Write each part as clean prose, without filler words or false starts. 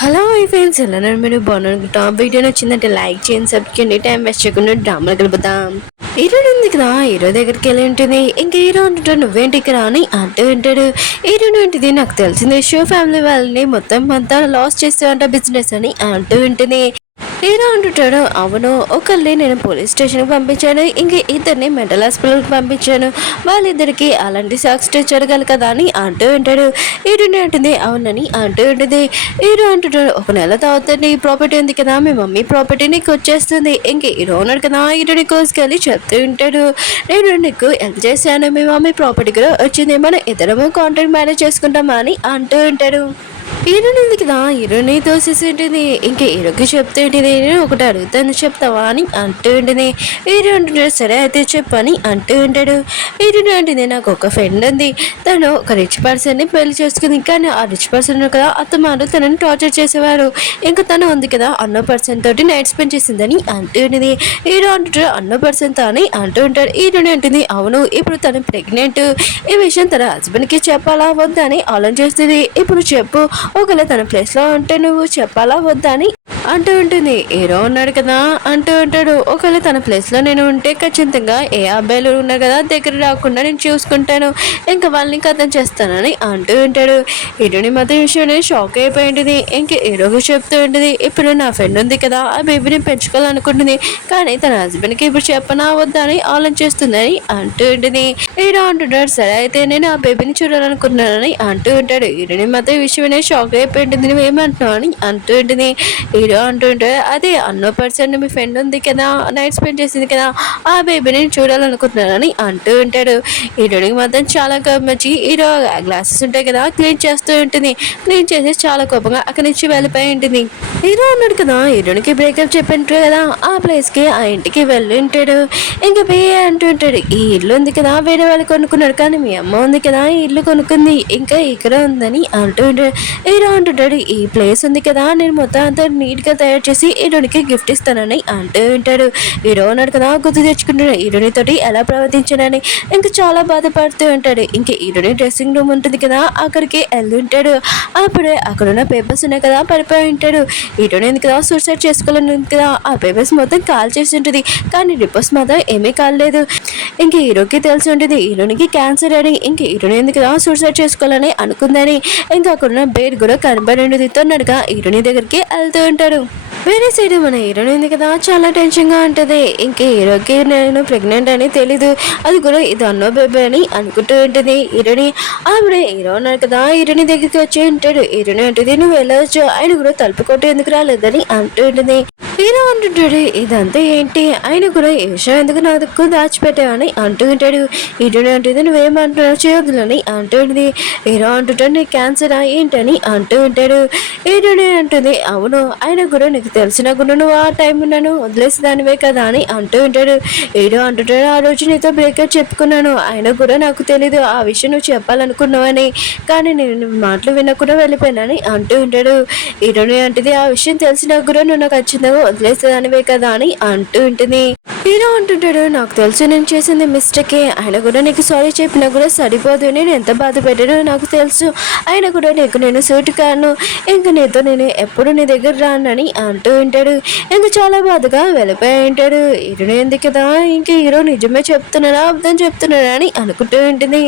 Hello friends, ఎలా ఉన్నారు? మీరు బాగున్నాను. వీడియో నచ్చిందంటే లైక్ చేయండి, సబ్స్క్రైబ్ చేయండి. టైం వేస్ట్ చేయకుండా డ్రామాలు కలుపుతాం. హీరో ఉంది కదా, హీరో దగ్గరికి వెళ్ళి ఉంటుంది. ఇంకా హీరో అంటుంటాడు, నువ్వేంటి ఇక్కడ అని అంటూ ఉంటాడు. హీరో ఏంటిది, నాకు తెలిసింది షో ఫ్యామిలీ వాళ్ళని మొత్తం అంతా లాస్ చేస్తూ బిజినెస్ అని అంటూ ఉంటుంది. హీరో అంటుంటాడు, అవును, ఒకళ్ళని నేను పోలీస్ స్టేషన్కి పంపించాను, ఇంక ఇద్దరిని మెంటల్ హాస్పిటల్కి పంపించాను. వాళ్ళిద్దరికి అలాంటి సాక్షి జరగాలి కదా అని అంటూ ఉంటాడు. హీరోని అంటుంది, అవునని అంటూ ఉంటుంది. హీరో అంటుంటాడు, ఒక నెల తర్వాత నీ ప్రాపర్టీ ఉంది కదా, మీ మమ్మీ ప్రాపర్టీ నీకు వచ్చేస్తుంది. ఇంక హీరో ఉన్నాడు కదా, హీరోని కోసుకెళ్ళి చెప్తూ ఉంటాడు, నేను నీకు ఎంత చేశాను, మీ మమ్మీ ప్రాపర్టీ కూడా వచ్చింది, మనం ఇద్దరము కాంట్రాక్ట్ మేనేజ్ చేసుకుంటామా అని అంటూ ఉంటాడు. హీరోని ఉంది కదా, హీరోని తోసేసి ఉంటుంది. ఇంకా హీరోకి చెప్తూ ఉంటుంది, నేను ఒకటి అడుగుతాను చెప్తావా అని అంటూ ఉంటుంది. హీరో అంటున్నాడు, సరే అయితే చెప్పని అంటూ ఉంటాడు. హీరోని అంటుంది, నాకు ఒక ఫ్రెండ్ ఉంది, తను ఒక రిచ్ పర్సన్ని పెళ్లి చేసుకుంది. కానీ ఆ రిచ్ పర్సన్ కదా, అత్తమారు తనని టార్చర్ చేసేవారు. ఇంకా తను ఉంది కదా, అన్నో పర్సన్ తోటి నైట్ స్పెండ్ చేసిందని అంటూ ఉంటుంది. హీరో అంటుంటాడు, అన్నో పర్సన్ తో అని అంటూ ఉంటాడు. హీరోని అంటుంది, అవును, ఇప్పుడు తను ప్రెగ్నెంట్, ఈ విషయం తన హస్బెండ్కి చెప్పాలా వద్దా అని ఆలోచిస్తుంది. ఇప్పుడు చెప్పు, ఒకవేళ తన ప్లేస్లో ఉంటే నువ్వు చెప్పాలా వద్దా అని అంటూ ఉంటుంది. హీరో ఉన్నాడు కదా, అంటూ ఉంటాడు, ఒకవేళ తన ప్లేస్లో నేను ఉంటే ఖచ్చితంగా ఏ అబ్బాయిలు ఉన్నారు కదా దగ్గర రాకుండా నేను చూసుకుంటాను, ఇంకా వాళ్ళని కథం చేస్తానని అంటూ ఉంటాడు. హీరోని మాత్రం విషయం షాక్ అయిపోయింది. ఇంక హీరోకి చెప్తూ ఉంటుంది, ఇప్పుడు నా ఫ్రెండ్ ఉంది కదా, ఆ బేబీని పెంచుకోవాలనుకుంటుంది, కానీ తన హస్బెండ్కి ఇప్పుడు చెప్పనా వద్దా అని ఆలోచిస్తుందని అంటూ ఉంటుంది. హీరో అంటుంటాడు, సరే అయితే నేను ఆ బేబీని చూడాలనుకుంటున్నానని అంటూ ఉంటాడు. హీరోని మాత్రం విషయం షాక్ అయిపోయింది, నువ్వు ఏమంటున్నావు అని అంటూ ఉంటుంది. హీరో అంటుంటే, అదే అన్నో పర్సన్ మీ ఫ్రెండ్ ఉంది కదా, నైట్ స్పెండ్ చేసింది కదా, ఆ బేబీని చూడాలనుకుంటున్నానని అంటూ ఉంటాడు. హీరోనికి మాత్రం చాలా కోపం వచ్చి హీరో గ్లాసెస్ ఉంటాయి కదా క్లీన్ చేస్తూ ఉంటుంది. క్లీన్ చేసి చాలా కోపంగా అక్కడి నుంచి వెళ్ళిపోయి ఉంటుంది. హీరో ఉన్నాడు కదా, హీరోనికి బ్రేకప్ చెప్పింటారు కదా, ఆ ప్లేస్కి ఆ ఇంటికి వెళ్ళి ఉంటాడు. ఇంకా బియ్య అంటూ ఉంటాడు, ఈ ఇల్లు ఉంది కదా వేరే వాళ్ళు కొనుక్కున్నాడు, కానీ మీ అమ్మ ఉంది కదా ఈ ఇల్లు కొనుక్కుంది, ఇంకా ఇక్కడ ఉందని అంటూ ఉంటాడు. హీరో అంటుంటాడు, ఈ ప్లేస్ ఉంది కదా నేను మొత్తం అంతా నీట్గా తయారు చేసి హీరోనికి గిఫ్ట్ ఇస్తానని అంటూ ఉంటాడు. హీరో ఉన్నాడు కదా, గుర్తు తెచ్చుకుంటాడు హీరోని తోటి ఎలా ప్రవర్తించానని. ఇంకా చాలా బాధపడుతూ ఉంటాడు. ఇంక హీరోని డ్రెస్సింగ్ రూమ్ ఉంటుంది కదా, అక్కడికి వెళ్ళి ఉంటాడు. అప్పుడే అక్కడున్న పేపర్స్ ఉన్నాయి కదా పడిపోయి ఉంటాడు. హీరోని ఉంది కదా సూసైడ్ చేసుకోవాలని ఉంది కదా, ఆ పేపర్స్ మొత్తం కాల్ చేసి ఉంటుంది, కానీ రిపోర్ట్స్ మాత్రం ఏమీ కాలేదు. ఇంక హీరోకి తెలిసి ఉంటుంది హీరోనికి క్యాన్సర్ అని. ఇంక హీరోని ఉంది కదా సూసైడ్ చేసుకోవాలని అనుకుందని. ఇంకా అక్కడున్న బెడ్ కూడా కనబడి ఉండదు. తొందరగా హీరోని దగ్గరికి వెళ్తూ ఉంటాడు. వేరే సైడ్ మన హీరోని ఉంది కదా, చాలా టెన్షన్గా ఉంటుంది. ఇంక హీరోకి నేను ప్రెగ్నెంట్ అని తెలీదు, అది కూడా ఇది అన్నో బేబీ అని అనుకుంటూ ఉంటుంది. హీరోని ఆవిడ హీరో ఉన్నారు కదా, హీరోని దగ్గరికి వచ్చి ఉంటాడు. హీరోని అంటుంది, నువ్వు వెళ్ళవచ్చు, ఆయన కూడా తలుపు కొట్టి ఎందుకు రాలేదని అంటూ ఉంటుంది. హీరో అంటుంటాడు, ఇదంతా ఏంటి, ఆయన కూడా ఈ విషయం ఎందుకు నాకు దాచిపెట్టావని అంటూ ఉంటాడు. హీరోని అంటుంది, నువ్వేమంటున్నావు చేయొద్దులని అంటూ ఉంటుంది. హీరో అంటుంటాడు, నీకు క్యాన్సరా ఏంటని అంటూ ఉంటాడు. హీరోని అంటుంది, అవును, ఆయన కూడా నీకు తెలిసిన కూడా నువ్వు ఆ టైం నన్ను వదిలేసి దానివే కదా అని అంటూ ఉంటాడు. హీరో అంటుంటాడు, ఆ రోజు నీతో బ్రేకప్ చెప్పుకున్నాను, ఆయన కూడా నాకు తెలీదు ఆ విషయం నువ్వు చెప్పాలనుకున్నావని, కానీ నేను మాటలు వినకుండా వెళ్ళిపోయానని అంటూ ఉంటాడు. హీరోని అంటుంది, ఆ విషయం తెలిసినా కూడా నువ్వు నాకు ఖచ్చితంగా వదిలేసేదానివే కదా అని అంటూ ఉంటుంది. హీరో అంటుంటాడు, నాకు తెలుసు నేను చేసింది మిస్టేకే, ఆయన కూడా నీకు సారీ చెప్పినా కూడా సరిపోదు, నేను ఎంత బాధ పెట్టానో నాకు తెలుసు, ఆయన కూడా నీకు నేను సూటి కాను, ఇంక నీతో నేను ఎప్పుడు నీ దగ్గర రానని అంటూ ఉంటాడు. ఇంక చాలా బాధగా వెళ్ళిపోయి ఉంటాడు. హీరో ఎందుకు కదా, ఇంక హీరో నిజమే చెప్తున్నాడా అబద్ధం చెప్తున్నాడా అని అనుకుంటూ ఉంటుంది.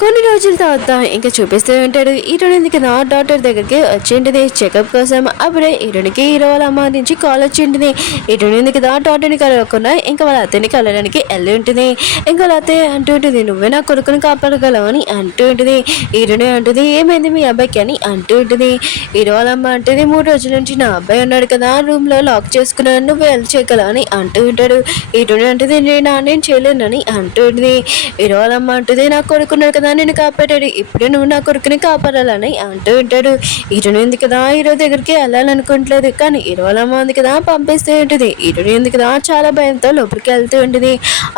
కొన్ని రోజుల తర్వాత ఇంకా చూపిస్తూ ఉంటాడు. హీరోని కదా డాక్టర్ దగ్గరికి వచ్చింటిది చెకప్ కోసం. అప్పుడే హీరోనికి హీరో వాళ్ళ అమ్మ నుంచి కాల్ వచ్చింటిది. హీరోని కదా డాక్టర్ని కలవకుండా ఇంకా వాళ్ళ అత్తని కలవడానికి వెళ్ళి ఉంటుంది. ఇంకా వాళ్ళ అత్తయ్య అంటూ ఉంటుంది, నువ్వే నా కొడుకుని కాపాడగలవు అని అంటూ ఉంటుంది. హీరోని అంటుంది, ఏమైంది మీ అబ్బాయికి అని అంటూ ఉంటుంది. హీరో వాళ్ళ అమ్మ అంటుంది, 3 రోజుల నుంచి నా అబ్బాయి ఉన్నాడు కదా రూమ్ లో లాక్ చేసుకున్నాను, నువ్వు హెల్ప్ చేయగలవు అని అంటూ ఉంటాడు. హీరోని అంటుంది, నేను చేయలేనని అంటూ ఉంటుంది. హీరో వాళ్ళ అమ్మ అంటుంది, నా కొడుకున్నాడు కదా నేను కాపాడాడు, ఇప్పుడు నువ్వు నా కొడుకుని కాపాడాలని అంటూ ఉంటాడు. హీరోని ఉంది కదా హీరో దగ్గరికి వెళ్ళాలనుకోవట్లేదు, కానీ హీరో వాళ్ళ అమ్మ ఉంది కదా పంపిస్తూ ఉంటుంది. హీరోని ఉంది కదా చాలా భయంతో లోపలికి వెళ్తూ ఉంటుంది.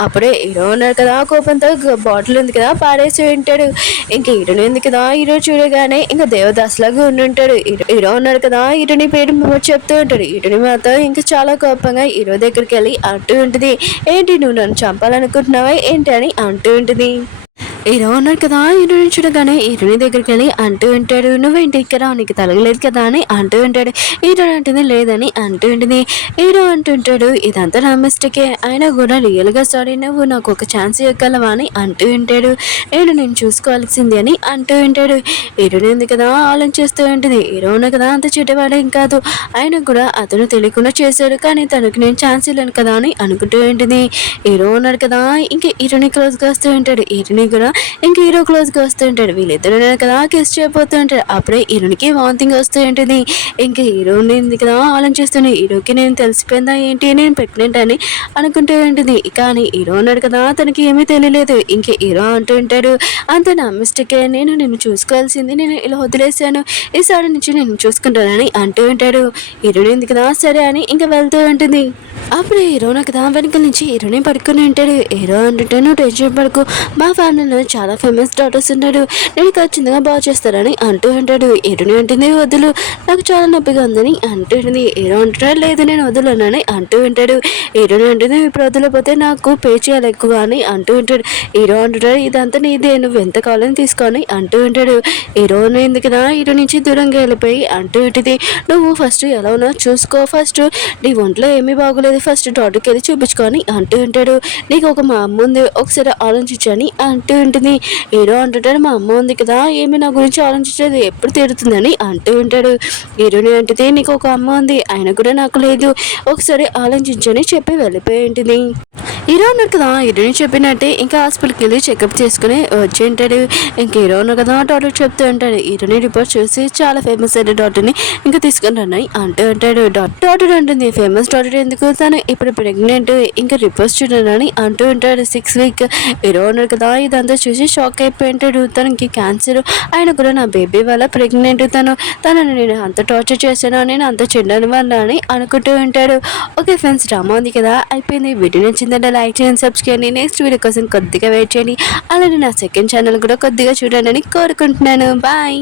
అప్పుడే హీరో ఉన్నాడు కదా కోపంతో బాటిల్ ఉంది కదా పాడేసి ఉంటాడు. ఇంక హీరోని ఉంది కదా హీరో చూడగానే ఇంకా దేవదాస్ లాగా ఉండి ఉంటాడు. హీరో ఉన్నాడు కదా హీరోని పేరు చెప్తూ ఉంటాడు. హీరోని మాత్రం ఇంకా చాలా కోపంగా హీరో దగ్గరికి వెళ్ళి అంటూ ఉంటుంది, ఏంటి నువ్వు నన్ను చంపాలనుకుంటున్నావా ఏంటి అని అంటూ ఉంటుంది. హీరో ఉన్నారు కదా, హీరోని చూడగానే హీరోని దగ్గరికి వెళ్ళి అంటూ ఉంటాడు, నువ్వేంటి ఇక్కడ, నీకు తలగలేదు కదా అని అంటూ ఉంటాడు. హీరో అంటుంది లేదని అంటూ ఉంటుంది. హీరో అంటుంటాడు, ఇదంతా నా మిస్టేకే, అయినా కూడా రియల్గా సారీ, నువ్వు నాకు ఒక ఛాన్స్ ఇవ్వగలవా అని అంటూ ఉంటాడు. నేను చూసుకోవాల్సింది అని అంటూ ఉంటాడు. హీరోని ఉంది కదా ఆలోచిస్తూ ఉంటుంది. హీరో ఉన్న కదా అంత చెడ్డవాడేం కాదు, అయినా కూడా అతను తెలియకుండా చేశాడు, కానీ తనకు నేను ఛాన్స్ ఇవ్వలేను కదా అని అనుకుంటూ ఉంటుంది. హీరో ఉన్నాడు కదా, ఇంకా హీరోని క్లోజ్గా వస్తూ ఉంటాడు. హీరోని కూడా ఇంకా హీరో క్లోజ్గా వస్తూ ఉంటాడు. వీళ్ళిద్దరు కదా కిస్ చేయబోతూ ఉంటాడు. అప్పుడే హీరోనికి వాంతింగ్ వస్తూ ఉంటుంది. ఇంకా హీరోని ఉంది కదా ఆలోచిస్తుంది, హీరోకి నేను తెలిసిపోయిందా ఏంటి, నేను ప్రెగ్నెంట్ అని అనుకుంటూ ఉంటుంది. కానీ హీరో ఉన్నాడు కదా తనకి ఏమీ తెలియలేదు. ఇంకా హీరో అంటూ ఉంటాడు, అంత నా మిస్టేకే, నేను నిన్ను చూసుకోవాల్సింది, నేను ఇలా వదిలేశాను, ఈసారి నుంచి నేను చూసుకుంటానని అంటూ ఉంటాడు. హీరోని ఉంది కదా సరే అని ఇంకా వెళ్తూ ఉంటుంది. అప్పుడు హీరో కదా వెనకాల నుంచి హీరోని పడుకుని ఉంటాడు. హీరో అంటుంటే నువ్వు టెన్షన్ పడుకో, మా ఫ్యామిలీలో చాలా ఫేమస్ డాక్టర్స్ ఉన్నారు, నేను ఖచ్చితంగా బాగా చేస్తారని అంటూ ఉంటాడు. హీరోని అంటుంది వదులు, నాకు చాలా నొప్పిగా ఉందని అంటూ ఉంటుంది. హీరో అంటున్నాడు లేదు నేను వదులనని అంటూ ఉంటాడు. హీరోని అంటుంది ఇప్పుడు వదిలిపోతే నాకు పే చేయాలి ఎక్కువ అని అంటూ ఉంటాడు. హీరో అంటున్నాడు ఇదంతా నీదే, నువ్వు ఎంత కావాలని తీసుకొని అంటూ ఉంటాడు. హీరోని ఎందుకునా హీరో నుంచి దూరంగా వెళ్ళిపోయి అంటూ ఉంటుంది, నువ్వు ఫస్ట్ ఎలా ఉన్నావు చూసుకో, ఫస్ట్ నీ ఒంట్లో ఏమీ బాగోలేదు, ఫస్ట్ డాక్టర్కి వెళ్ళి చూపించుకొని అంటూ ఉంటాడు. నీకు ఒక మా అమ్మ ఉంది, ఒకసారి ఆలోచించని అంటూ ఉంటుంది. హీరో అంటుంటాడు మా అమ్మ ఉంది కదా, ఏమి నా గురించి ఆలోచించేది, ఎప్పుడు తీరుతుందని అంటూ ఉంటాడు. హీరోని అంటే నీకు ఒక అమ్మ ఉంది, ఆయన కూడా నాకు లేదు, ఒకసారి ఆలోచించని చెప్పి వెళ్ళిపోయి ఉంటుంది. హీరో ఉన్నారు కదా, హీరోని చెప్పినట్టే ఇంకా హాస్పిటల్కి వెళ్ళి చెకప్ చేసుకుని వచ్చి ఉంటాడు. ఇంక హీరో ఉన్నారు కదా డాక్టర్ చెప్తూ ఉంటాడు, హీరోని రిపోర్ట్ చూసి చాలా ఫేమస్ అయిన డాక్టర్ని ఇంకా తీసుకుని రన్నాయి అంటూ ఉంటాడు. డాక్టర్ అంటుంది ఫేమస్ డాక్టర్ ఎందుకు, తను ఇప్పుడు ప్రెగ్నెంట్, ఇంకా రిపోర్ట్స్ చూడాలని అంటూ ఉంటాడు. 6 వీక్. హీరో ఉన్నారు కదా ఇదంతా చూసి షాక్ అయిపోయి ఉంటాడు. తనకి క్యాన్సర్, ఆయన కూడా నా బేబీ వల్ల ప్రెగ్నెంట్, తనని నేను అంత టార్చర్ చేశాను, నేను అంత చెడ్డని వల్ల అని అనుకుంటూ ఉంటాడు. ఓకే ఫ్రెండ్స్, డ్రామా ఉంది కదా అయిపోయింది. వీడియో నచ్చిందంటే లైక్ చేయండి, సబ్స్క్రైబ్ చేయండి, నెక్స్ట్ వీడియో కోసం కొద్దిగా వెయిట్ చేయండి, అలానే నా సెకండ్ ఛానల్ కూడా కొద్దిగా చూడండి అని కోరుకుంటున్నాను. బాయ్.